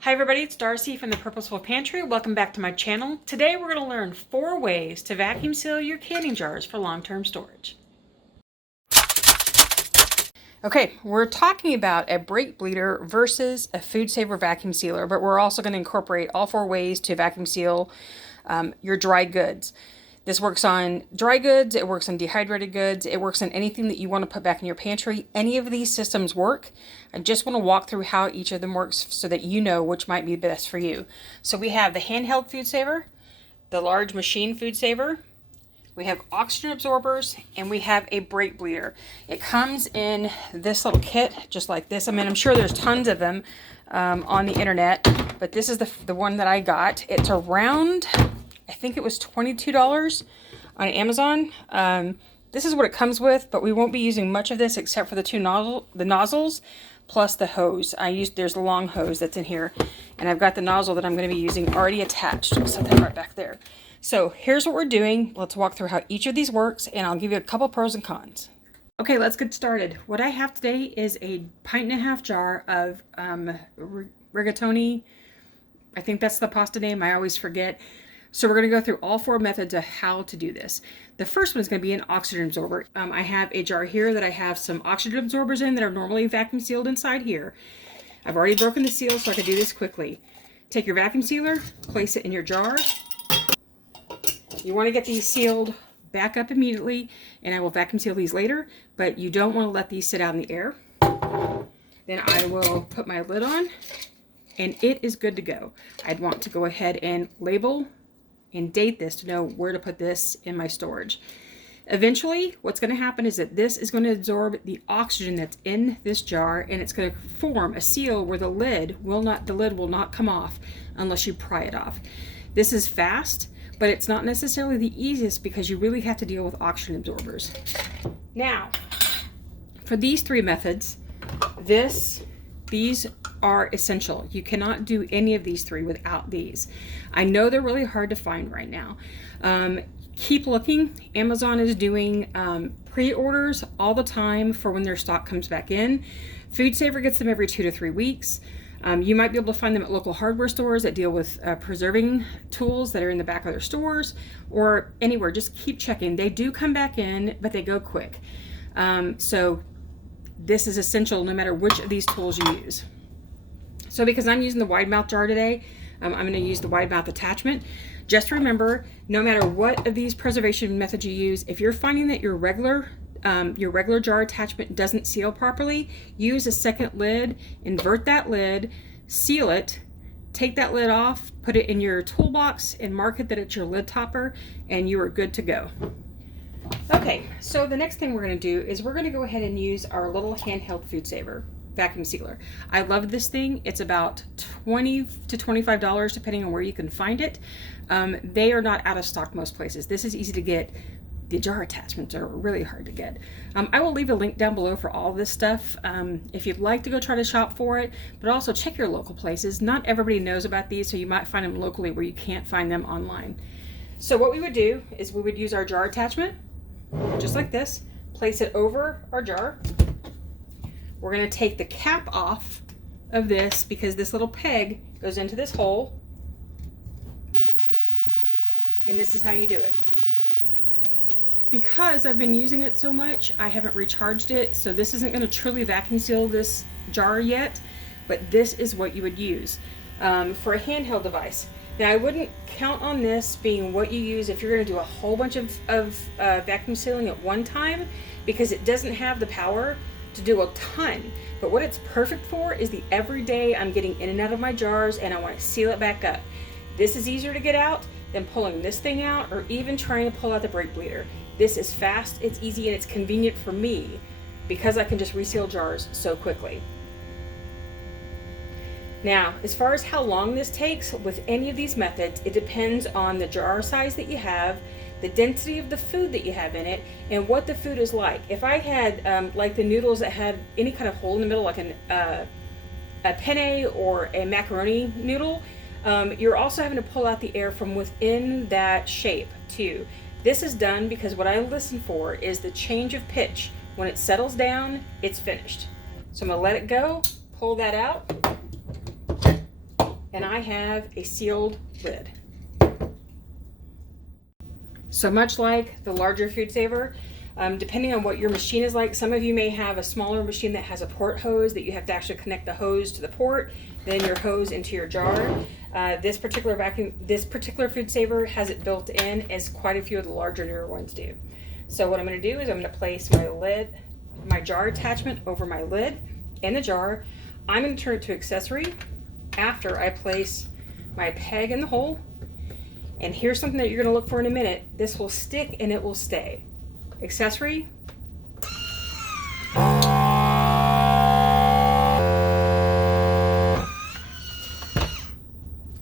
Hi everybody, it's Darcy from the Purposeful Pantry. Welcome back to my channel. Today we're going to learn 4 ways to vacuum seal your canning jars for long-term storage. Okay, we're talking about a brake bleeder versus a Foodsaver vacuum sealer, but we're also going to incorporate all 4 ways to vacuum seal your dry goods. This works on dry goods, it works on dehydrated goods, it works on anything that you want to put back in your pantry. Any of these systems work. I just want to walk through how each of them works so that you know which might be best for you. So we have the handheld Foodsaver, the large machine Foodsaver, we have oxygen absorbers, and we have a brake bleeder. It comes in this little kit, just like this. I mean, I'm sure there's tons of them on the internet, but this is the one that I got. It's around, I think it was $22 on Amazon. This is what it comes with, but we won't be using much of this except for the nozzles plus the hose. There's the long hose that's in here, and I've got the nozzle that I'm going to be using already attached. I'll set that right back there. So here's what we're doing. Let's walk through how each of these works, and I'll give you a couple pros and cons. Okay, let's get started. What I have today is a 1.5 pint jar of rigatoni. I think that's the pasta name. I always forget. So we're going to go through all 4 methods of how to do this. The first one is going to be an oxygen absorber. I have a jar here that I have some oxygen absorbers in that are normally vacuum sealed inside here. I've already broken the seal so I can do this quickly. Take your vacuum sealer, place it in your jar. You want to get these sealed back up immediately, and I will vacuum seal these later, but you don't want to let these sit out in the air. Then I will put my lid on, and it is good to go. I'd want to go ahead and label and date this to know where to put this in my storage. Eventually, what's going to happen is that this is going to absorb the oxygen that's in this jar, and it's going to form a seal where the lid will not come off unless you pry it off. This is fast, but it's not necessarily the easiest because you really have to deal with oxygen absorbers. Now, for these 3 methods, these are essential. You cannot do any of these 3 without these. I know they're really hard to find right now. Keep looking. Amazon is doing pre-orders all the time for when their stock comes back in. Foodsaver gets them every 2 to 3 weeks. You might be able to find them at local hardware stores that deal with preserving tools that are in the back of their stores, or anywhere. Just keep checking. They do come back in, but they go quick. So this is essential no matter which of these tools you use. So because I'm using the wide mouth jar today, I'm going to use the wide mouth attachment. Just remember, no matter what of these preservation methods you use, if you're finding that your regular jar attachment doesn't seal properly, use a second lid, invert that lid, seal it, take that lid off, put it in your toolbox, and mark it that it's your lid topper, and you are good to go. Okay, so the next thing we're going to do is we're going to go ahead and use our little handheld Foodsaver vacuum sealer. I love this thing. It's about $20 to $25 depending on where you can find it. They are not out of stock most places. This is easy to get. The jar attachments are really hard to get. I will leave a link down below for all this stuff if you'd like to go try to shop for it, but also check your local places. Not everybody knows about these, so you might find them locally where you can't find them online. So what we would do is we would use our jar attachment, just like this, place it over our jar. We're going to take the cap off of this because this little peg goes into this hole, and this is how you do it. Because I've been using it so much, I haven't recharged it, so this isn't going to truly vacuum seal this jar yet, but this is what you would use for a handheld device. Now, I wouldn't count on this being what you use if you're going to do a whole bunch of vacuum sealing at one time, because it doesn't have the power to do a ton. But what it's perfect for is the everyday I'm getting in and out of my jars and I want to seal it back up. This is easier to get out than pulling this thing out or even trying to pull out the brake bleeder. This is fast, it's easy, and it's convenient for me because I can just reseal jars so quickly. Now, as far as how long this takes with any of these methods, it depends on the jar size that you have, the density of the food that you have in it, and what the food is like. If I had like the noodles that had any kind of hole in the middle, like a penne or a macaroni noodle, you're also having to pull out the air from within that shape too. This is done because what I listen for is the change of pitch. When it settles down, it's finished. So I'm going to let it go, pull that out, and I have a sealed lid. So much like the larger Foodsaver, depending on what your machine is like, some of you may have a smaller machine that has a port hose that you have to actually connect the hose to the port, then your hose into your jar. This particular Foodsaver has it built in, as quite a few of the larger newer ones do. So what I'm going to do is I'm going to place my jar attachment over my lid in the jar. I'm going to turn it to accessory after I place my peg in the hole. And here's something that you're going to look for in a minute. This will stick and it will stay. Accessory.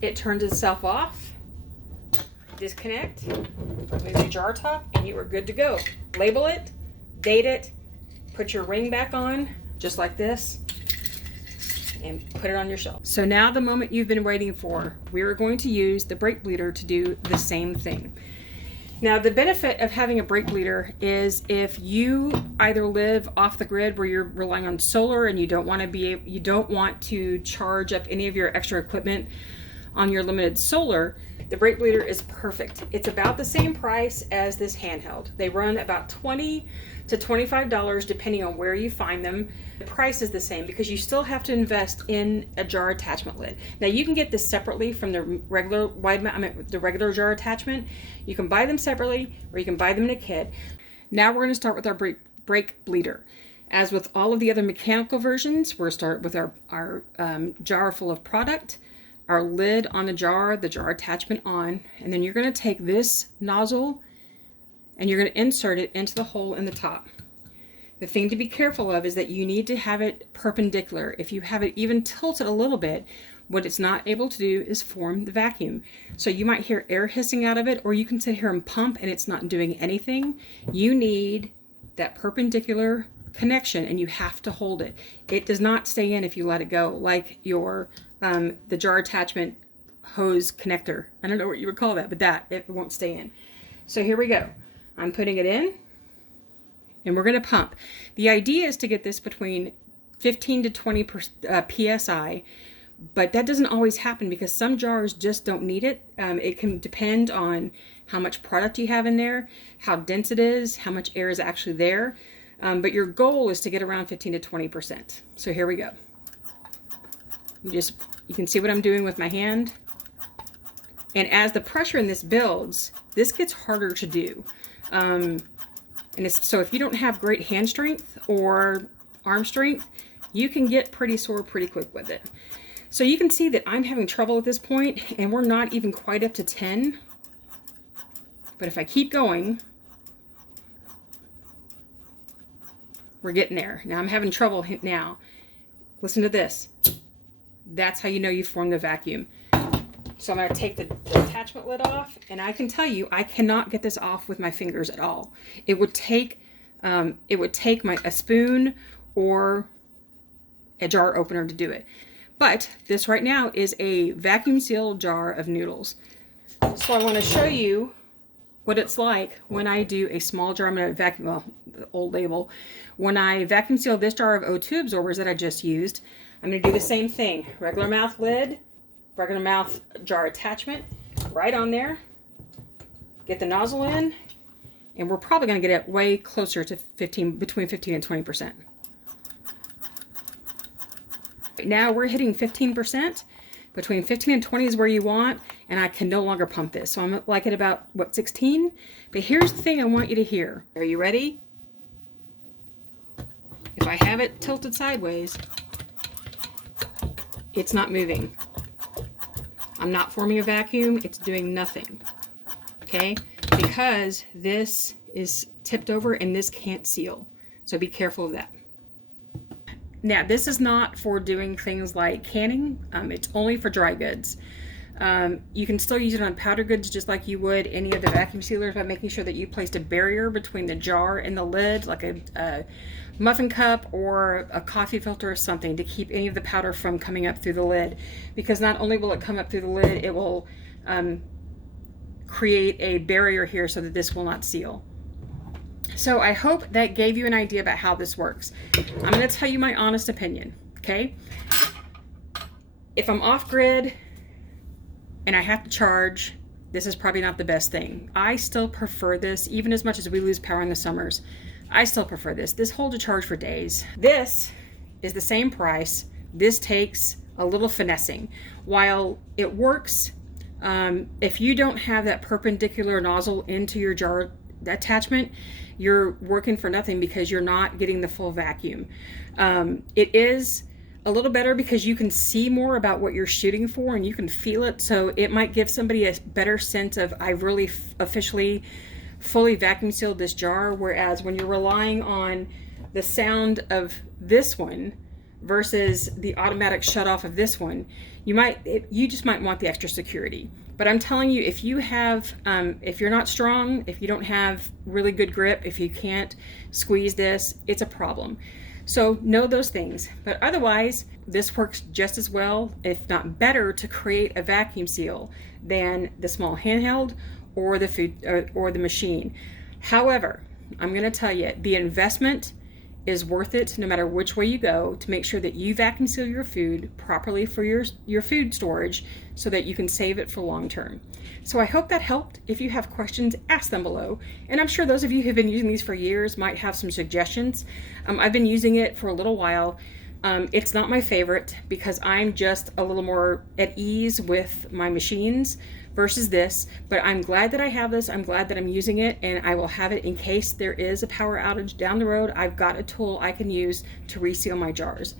It turns itself off. Disconnect. Move your jar top and you are good to go. Label it, date it, put your ring back on, just like this, and put it on your shelf. So now the moment you've been waiting for, we are going to use the brake bleeder to do the same thing. Now the benefit of having a brake bleeder is if you either live off the grid where you're relying on solar and you don't want to charge up any of your extra equipment on your limited solar, the brake bleeder is perfect. It's about the same price as this handheld. They run about $20 to $25 depending on where you find them. The price is the same because you still have to invest in a jar attachment lid. Now you can get this separately from the regular jar attachment. You can buy them separately or you can buy them in a kit. Now we're going to start with our brake bleeder. As with all of the other mechanical versions, we're going to start with our jar full of product, our lid on the jar attachment on, and then you're going to take this nozzle and you're going to insert it into the hole in the top. The thing to be careful of is that you need to have it perpendicular. If you have it even tilted a little bit, what it's not able to do is form the vacuum. So you might hear air hissing out of it, or you can sit here and pump and it's not doing anything. You need that perpendicular connection and you have to hold it. It does not stay in if you let it go, like your the jar attachment hose connector. I don't know what you would call that, but it won't stay in. So here we go. I'm putting it in and we're going to pump. The idea is to get this between 15 to 20 psi, but that doesn't always happen because some jars just don't need it. It can depend on how much product you have in there, how dense it is, how much air is actually there. But your goal is to get around 15 to 20%. So here we go. You can see what I'm doing with my hand. And as the pressure in this builds, this gets harder to do. So if you don't have great hand strength or arm strength, you can get pretty sore pretty quick with it. So you can see that I'm having trouble at this point and we're not even quite up to 10. But if I keep going, we're getting there. Now I'm having trouble now. Listen to this. That's how you know you formed the vacuum. So I'm going to take the attachment lid off, and I can tell you I cannot get this off with my fingers at all. It would take a spoon or a jar opener to do it. But this right now is a vacuum sealed jar of noodles. So I want to show you what it's like when I do a small jar. I'm going to vacuum, well, the old label. When I vacuum seal this jar of O2 absorbers that I just used, I'm going to do the same thing. Regular mouth lid, regular mouth jar attachment, right on there. Get the nozzle in, and we're probably going to get it way closer to between 15 and 20%. Right now we're hitting 15%. Between 15 and 20 is where you want, and I can no longer pump this. So I'm like at about, 16? But here's the thing I want you to hear. Are you ready? If I have it tilted sideways, it's not moving. I'm not forming a vacuum. It's doing nothing. Okay? Because this is tipped over and this can't seal. So be careful of that. Now, this is not for doing things like canning. It's only for dry goods. You can still use it on powder goods just like you would any of the vacuum sealers by making sure that you placed a barrier between the jar and the lid, like a muffin cup or a coffee filter or something, to keep any of the powder from coming up through the lid. Because not only will it come up through the lid, it will create a barrier here so that this will not seal. So I hope that gave you an idea about how this works. I'm going to tell you my honest opinion, okay? If I'm off grid and I have to charge, this is probably not the best thing. I still prefer this, even as much as we lose power in the summers. I still prefer this. This holds a charge for days. This is the same price. This takes a little finessing. While it works, if you don't have that perpendicular nozzle into your jar attachment, you're working for nothing because you're not getting the full vacuum. It is a little better because you can see more about what you're shooting for and you can feel it. So it might give somebody a better sense of, I really officially fully vacuum sealed this jar. Whereas when you're relying on the sound of this one versus the automatic shut off of this one, you just might want the extra security. But I'm telling you, if you have, if you're not strong, if you don't have really good grip, if you can't squeeze this, it's a problem. So know those things. But otherwise, this works just as well, if not better, to create a vacuum seal than the small handheld or the food or the machine. However, I'm going to tell you, the investment is worth it no matter which way you go, to make sure that you vacuum seal your food properly for your food storage so that you can save it for long term. So I hope that helped. If you have questions, ask them below. And I'm sure those of you who've been using these for years might have some suggestions. I've been using it for a little while. It's not my favorite because I'm just a little more at ease with my machines versus this, but I'm glad that I have this. I'm glad that I'm using it, and I will have it in case there is a power outage down the road. I've got a tool I can use to reseal my jars.